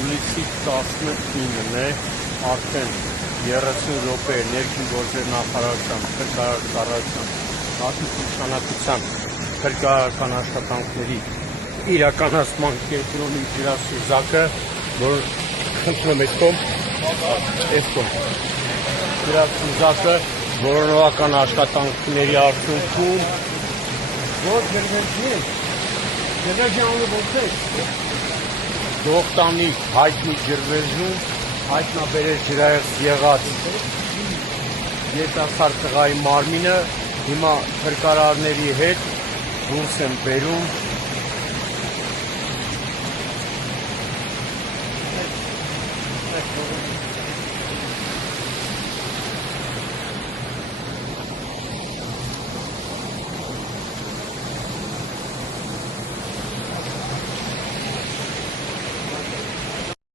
հուլիսի 19-ն է, արդեն 30 րոպե ներքին գործեր նախարարության, փրկարարության, նահատակության փրկարարական աշխատանքների իրականացման կենտրոնի ջրասուզակը, որ խնդրում եք ջրասուզակը որոնողական աշխատանքների արդյունքում որ ջրվեժի Դողտանի հայտնի ջրվեժում հայտնաբերել ջրահեղձ եղած երիտասարդ տղայի մարմինը հիմա փրկարարների հետ դուրս են բերում